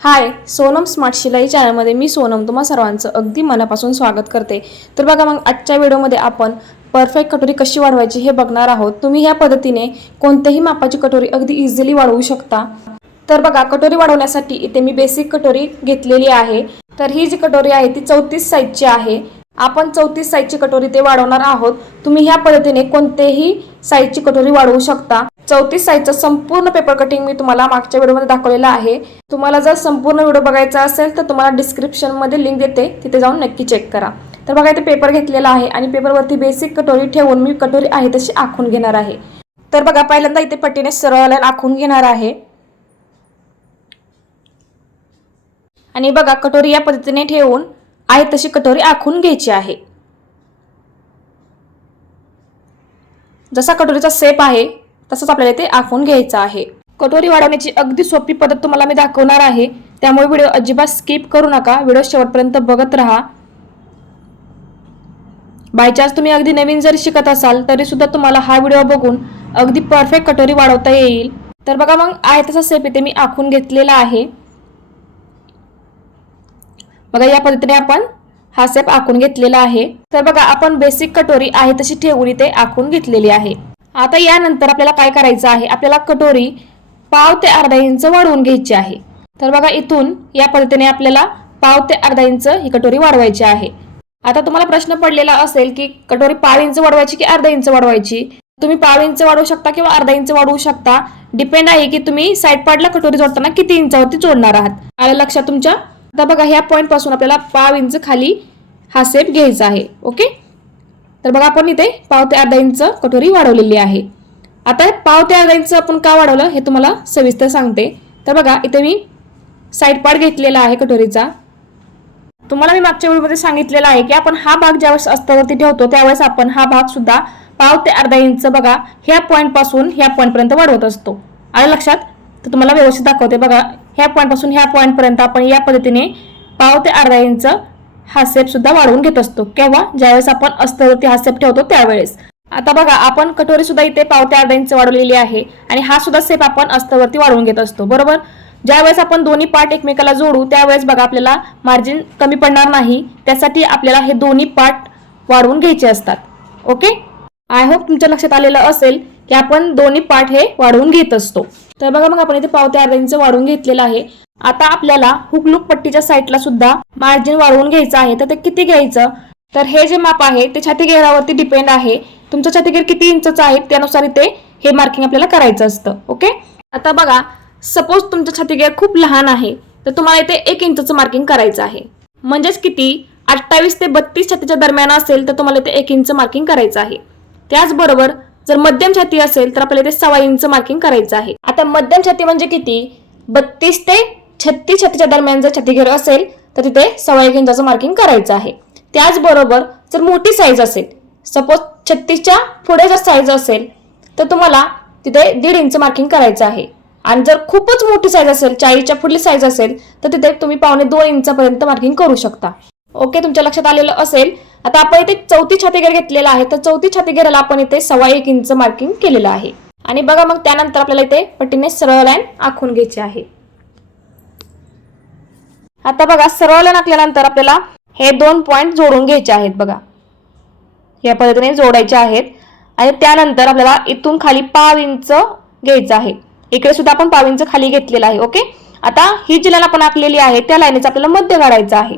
हाय Sonam smart शिलाई चॅनलमध्ये मी सोनम तुम्हा सर्वांचं अगदी मनापासून स्वागत करते. तर बघा मग आजच्या व्हिडिओमध्ये आपण परफेक्ट कटोरी कशी वाढवायची हे बघणार आहोत. तुम्ही ह्या पद्धतीने कोणत्याही मापाची कटोरी अगदी इझिली वाढवू शकता. तर बघा कटोरी वाढवण्यासाठी इथे मी बेसिक कटोरी घेतलेली आहे. तर ही जी कटोरी आहे ती चौतीस साईजची आहे. आपण चौतीस साईजची कटोरी ते वाढवणार आहोत. तुम्ही ह्या पद्धतीने कोणतेही साईजची कटोरी वाढवू शकता. चौतीस साईजचं संपूर्ण पेपर कटिंग मी तुम्हाला मागच्या व्हिडिओमध्ये दाखवलेलं आहे. तुम्हाला जर संपूर्ण व्हिडिओ बघायचा असेल तर तुम्हाला डिस्क्रिप्शनमध्ये लिंक देते. तिथे जाऊन नक्की चेक करा. तर बघा इथे पेपर घेतलेला आहे आणि पेपरवरती बेसिक कटोरी ठेवून मी कटोरी आहे तशी आखून घेणार आहे. तर बघा पहिल्यांदा इथे पट्टीने सरळ लाईन आखून घेणार आहे. आणि बघा कटोरी या पद्धतीने ठेवून आहे तशी कटोरी आखून घ्यायची आहे. जसा कटोरीचा सेप आहे तसंच आपल्याला ते आखून घ्यायचं आहे. कटोरी वाढवण्याची अगदी सोपी पद्धत तुम्हाला मी दाखवणार आहे. त्यामुळे व्हिडिओ अजिबात स्किप करू नका. व्हिडिओ शेवटपर्यंत बघत राहा. बायचान्स तुम्ही अगदी नवीन जर शिकत असाल तरी सुद्धा तुम्हाला हा व्हिडिओ बघून अगदी परफेक्ट कटोरी वाढवता येईल. तर बघा मग आहे तसा सेप इथे मी आखून घेतलेला आहे. बघा या पद्धतीने आपण हा सेप आखून घेतलेला आहे. तर बघा आपण बेसिक कटोरी आहे तशी ठेवून इथे आखून घेतलेली आहे. आता यानंतर आपल्याला काय करायचं आहे? आपल्याला कटोरी पाव ते अर्धा इंच वाढवून घ्यायची आहे. तर बघा इथून या पद्धतीने आपल्याला पाव ते अर्धा इंच ही कटोरी वाढवायची आहे. आता तुम्हाला प्रश्न पडलेला असेल की कटोरी पाव इंच वाढवायची की अर्धा इंच वाढवायची? तुम्ही पाव इंच वाढवू शकता किंवा अर्धा इंच वाढवू शकता? डिपेंड आहे की तुम्ही साईड पार्टला कटोरी जोडताना किती इंचावरती जोडणार आहात. आलं लक्षात तुमच्या? आता बघा ह्या पॉईंटपासून आपल्याला पाव इंच खाली हा सेप घ्यायचा आहे ओके तर बघा आपण इथे पाव ते अर्धा इंच कटोरी वाढवलेली आहे. आता पाव ते अर्धा इंच आपण का वाढवलं हे तुम्हाला सविस्तर सांगते. तर बघा इथे मी साईड पार्ट घेतलेला आहे कटोरीचा. तुम्हाला मी मागच्या व्हिडिओमध्ये सांगितलेलं आहे की आपण हा भाग ज्यावेळेस अस्तावरती ठेवतो त्यावेळेस आपण हा भाग सुद्धा पाव ते अर्धा इंच बघा ह्या पॉईंटपासून ह्या पॉईंट पर्यंत वाढवत असतो. आलं लक्षात? तर तुम्हाला व्यवस्थित दाखवते बघा ह्या पॉईंटपासून ह्या पॉईंटपर्यंत आपण या पद्धतीने पाव ते अर्धा इंच हा सेप सुद्धा वाढवून घेत असतो. केव्हा? ज्यावेळेस आपण अस्तावरती हा सेप ठेवतो त्यावेळेस. आता बघा आपण कटोरी सुद्धा इथे पाव ते अर्धा इंच वाढवलेली आहे आणि हा सुद्धा सेप आपण अस्तावरती वाढवून घेत असतो. बरोबर? ज्यावेळेस आपण दोन्ही पार्ट एकमेकाला जोडू त्यावेळेस बघा आपल्याला मार्जिन कमी पडणार नाही. त्यासाठी आपल्याला हे दोन्ही पार्ट वाढवून घ्यायचे असतात. ओके आय होप तुमच्या लक्षात आलेलं असेल. की आपण दोन्ही पार्ट हे वाढवून घेत असतो. तर बघा मग आपण इथे पाव ते अर्धा इंच वाढवून घेतलेलं आहे. आता आपल्याला हुकलूक पट्टीच्या साईडला सुद्धा मार्जिन वाढवून घ्यायचं आहे. तर ते किती घ्यायचं? तर हे जे माप आहे ते छाती घेरावरती डिपेंड आहे. तुमचं छातीगेर किती इंचचं आहे त्यानुसार इथे हे मार्किंग आपल्याला करायचं असतं. ओके? आता बघा सपोज तुमचं छातीगेर खूप लहान आहे तर तुम्हाला इथे एक इंचचं मार्किंग करायचं आहे. म्हणजेच किती? अठ्ठावीस ते बत्तीस छातीच्या दरम्यान असेल तर तुम्हाला इथे एक इंच मार्किंग करायचं आहे. त्याचबरोबर जर मध्यम छाती असेल तर आपल्याला इथे सव्वा इंच मार्किंग करायचं आहे. आता मध्यम छाती म्हणजे किती? बत्तीस ते छत्तीस छातीच्या दरम्यान जर छाती घेर असेल तर तिथे सव्वा एक इंचाचं मार्किंग करायचं आहे. त्याचबरोबर जर मोठी साईज असेल सपोज छत्तीसच्या पुढे जर साईज असेल तर तुम्हाला तिथे दीड इंच मार्किंग करायचं आहे. आणि जर खूपच मोठी साईज असेल चाळीसच्या पुढली साईज असेल तर तिथे तुम्ही पावणे दोन इंचापर्यंत मार्किंग करू शकता. ओके तुमच्या लक्षात आलेलं असेल आता आपण इथे चौथी छातीगेर घेतलेला आहे. तर चौथी छातीगेराला आपण इथे सव्वा एक इंच मार्किंग केलेलं आहे. आणि बघा मग त्यानंतर आपल्याला इथे पट्टीने सरळ लाईन आखून घ्यायची आहे. आता बघा सरळ लाईन आखल्यानंतर आपल्याला हे दोन पॉईंट जोडून घ्यायचे आहेत बघा. या पद्धतीने जोडायचे आहेत. आणि त्यानंतर आपल्याला इथून खाली पाव इंच घ्यायचं आहे. इकडे सुद्धा आपण पाव इंच खाली घेतलेलं आहे ओके? आता ही जी लाईन आपण आखलेली आहे त्या लाईनीचा आपल्याला मध्य काढायचं आहे.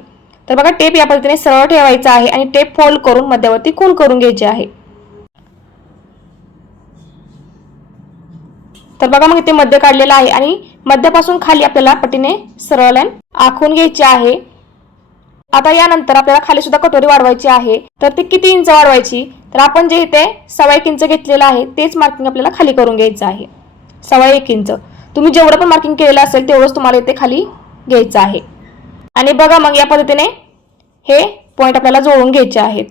तर बघा टेप या पद्धतीने सरळ ठेवायचा आहे आणि टेप फोल्ड करून मध्यावरती खून करून घ्यायचे आहे. तर बघा मग इथे मध्य काढलेलं आहे आणि मध्यापासून खाली आपल्याला पटीने सरळ लाईन आखून घ्यायची आहे. आता यानंतर आपल्याला खाली सुद्धा कटोरी वाढवायची आहे. तर ती किती इंच वाढवायची? तर आपण जे इथे सव्वा एक इंच घेतलेलं आहे तेच मार्किंग आपल्याला खाली करून घ्यायचं आहे. सव्वा एक इंच. तुम्ही जेवढं पण मार्किंग केलेलं असेल तेवढंच तुम्हाला इथे खाली घ्यायचं आहे. आणि बघा मग या पद्धतीने हे पॉईंट आपल्याला जोडून घ्यायचे आहेत.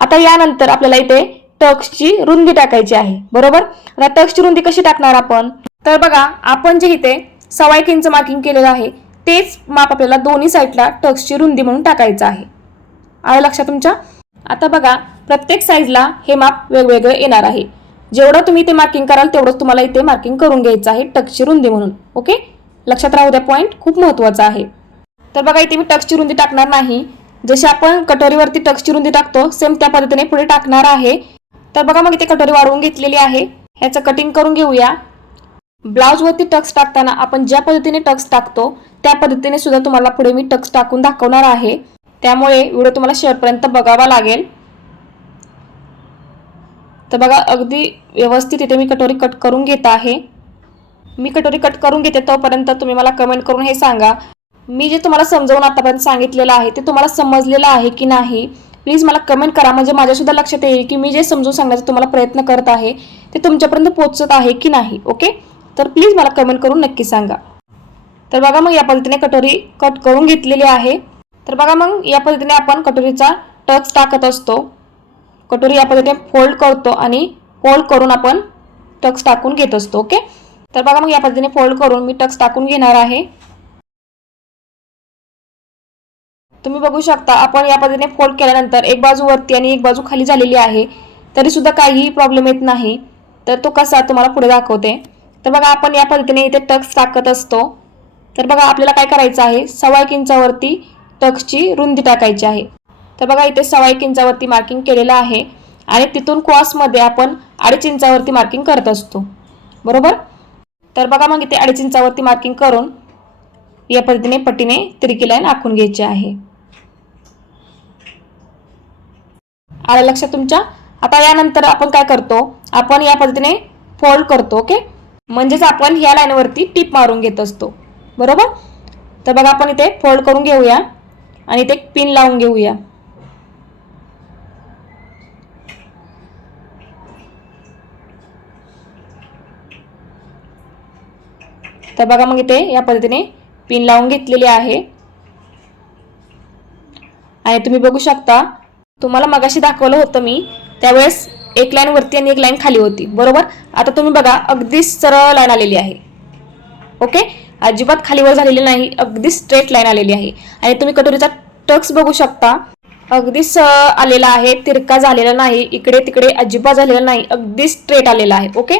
आता यानंतर आपल्याला इथे टक्सची रुंदी टाकायची आहे. बरोबर? आता टक्सची रुंदी कशी टाकणार आपण? तर बघा आपण जे इथे सव्वा एक इंच मार्किंग केलेलं आहे तेच माप आपल्याला दोन्ही साईडला टक्सची रुंदी म्हणून टाकायचं आहे. आलं लक्षात तुमच्या? आता बघा प्रत्येक साईजला हे माप वेगवेगळं येणार आहे. जेवढं तुम्ही इथे मार्किंग कराल तेवढंच तुम्हाला इथे मार्किंग करून घ्यायचं आहे टक्सची रुंदी म्हणून. ओके लक्षात राहू द्या पॉईंट खूप महत्त्वाचा आहे. तर बघा इथे मी टक्सची रुंदी टाकणार नाही. जशी आपण कटोरीवरती टक्सची रुंदी टाकतो सेम त्या पद्धतीने पुढे टाकणार आहे. तर बघा मग इथे कटोरी वाढवून घेतलेली आहे. ह्याचं कटिंग करून घेऊया. ब्लाऊजवरती टक्स टाकताना आपण ज्या पद्धतीने टक्स टाकतो त्या पद्धतीने सुद्धा तुम्हाला पुढे मी टक्स टाकून दाखवणार आहे. त्यामुळे व्हिडिओ तुम्हाला शेवटपर्यंत बघावा लागेल. तर बघा अगदी व्यवस्थित इथे मी कटोरी कट करून घेत आहे. मी कटोरी कट करून घेते तोपर्यंत तुम्ही मला कमेंट करून हे सांगा. मी जे तुम्हाला समजावून आतापर्यंत सांगितलेलं आहे ते तुम्हाला समजलेलं आहे की नाही? प्लीज मला कमेंट करा म्हणजे माझ्यासुद्धा लक्षात येईल की मी जे समजून सांगण्याचा तुम्हाला प्रयत्न करत आहे ते तुमच्यापर्यंत पोचत आहे की नाही ओके तर प्लीज मला कमेंट करून नक्की सांगा. तर बघा मग या पद्धतीने कटोरी कट करून घेतलेली आहे. तर बघा मग या पद्धतीने आपण कटोरीचा टक्स टाकत असतो. कटोरी या पद्धतीने फोल्ड करतो आणि फोल्ड करून आपण टक्स टाकून घेत असतो ओके तर बघा मग या पद्धतीने फोल्ड करून मी टक्स टाकून घेणार आहे. तुम्ही बघू शकता आपण या पद्धतीने फोल्ड केल्यानंतर एक बाजू वरती आणि एक बाजू खाली झालेली आहे. तरी सुद्धा काहीही प्रॉब्लेम येत नाही. तर तो कसा तुम्हाला पुढे दाखवते. तर बघा आपण या पद्धतीने इथे टक्स टाकत असतो. तर बघा आपल्याला काय करायचं आहे? सव्वा एक इंचावरती टक्सची रुंदी टाकायची आहे. तर बघा इथे सव्वा एक इंचावरती मार्किंग केलेलं आहे आणि तिथून क्रॉसमध्ये आपण अडीच इंचावरती मार्किंग करत असतो. बरोबर? तर बघा मग इथे अडीच इंचावरती मार्किंग करून या पद्धतीने पट्टीने तिरकी लाईन आखून घ्यायची आहे. आलं लक्षात तुमच्या? आता यानंतर आपण काय करतो? आपण या पद्धतीने फोल्ड करतो ओके म्हणजेच आपण ह्या लाईनवरती टीप मारून घेत असतो. बरोबर? तर बघा आपण इथे फोल्ड करून घेऊया आणि इथे पिन लावून घेऊया. तर बघा मग इथे या पद्धतीने पिन लावून घेतलेली आहे. आणि तुम्ही बघू शकता तुम्हाला मगाशी दाखवलं होतं मी त्यावेळेस एक लाईन वरती आणि एक लाईन खाली होती. बरोबर? आता तुम्ही बघा अगदी सरळ लाईन आलेली आहे. ओके? अजिबात खालीवर झालेली नाही अगदी स्ट्रेट लाईन आलेली आहे. आणि तुम्ही कटोरीचा टक्स बघू शकता. अगदी सरळ आलेला आहे तिरका झालेला नाही इकडे तिकडे अजिबात झालेला नाही अगदी स्ट्रेट आलेला आहे. ओके?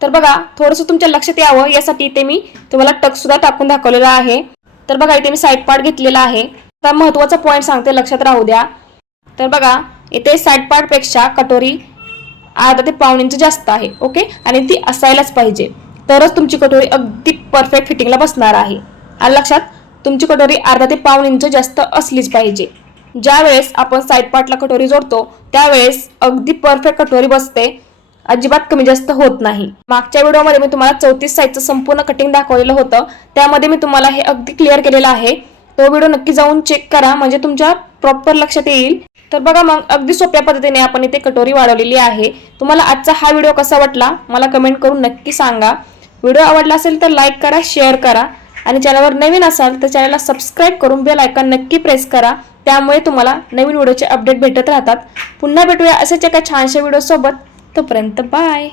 तर बघा थोडंसं तुमच्या लक्षात यावं. यासाठी इथे मी तुम्हाला टकसुद्धा सुद्धा टाकून दाखवलेला आहे. तर बघा इथे मी साईड पार्ट घेतलेला आहे. तर महत्त्वाचा पॉईंट सांगते लक्षात राहू द्या. तर बघा इथे साईड पार्टपेक्षा कटोरी अर्धा ते पाऊण इंच जास्त आहे ओके आणि ती असायलाच पाहिजे. तरच तुमची कटोरी अगदी परफेक्ट फिटिंगला बसणार आहे. आणि लक्षात तुमची कटोरी अर्धा ते पाऊण इंच जास्त असलीच पाहिजे. ज्या वेळेस आपण साईड पार्टला कटोरी जोडतो त्यावेळेस अगदी परफेक्ट कटोरी बसते. अजिबात कमी जास्त होत नाही. मागच्या व्हिडिओमध्ये मी तुम्हाला चौतीस साईजचं संपूर्ण कटिंग दाखवलेलं होतं. त्यामध्ये मी तुम्हाला हे अगदी क्लिअर केलेलं आहे. तो व्हिडिओ नक्की जाऊन चेक करा म्हणजे तुमच्या प्रॉपर लक्षात येईल. तर बघा मग अगदी सोप्या पद्धतीने आपण इथे कटोरी वाढवलेली आहे. तुम्हाला आजचा हा व्हिडिओ कसा वाटला? मला कमेंट करून नक्की सांगा. व्हिडिओ आवडला असेल तर लाईक करा शेअर करा. आणि चॅनलवर नवीन असाल तर चॅनलला सबस्क्राईब करून बेल आयकॉन नक्की प्रेस करा. त्यामुळे तुम्हाला नवीन व्हिडिओचे अपडेट भेटत राहतात. पुन्हा भेटूया असेच एका छानशा व्हिडिओसोबत. तोपर्यंत बाय.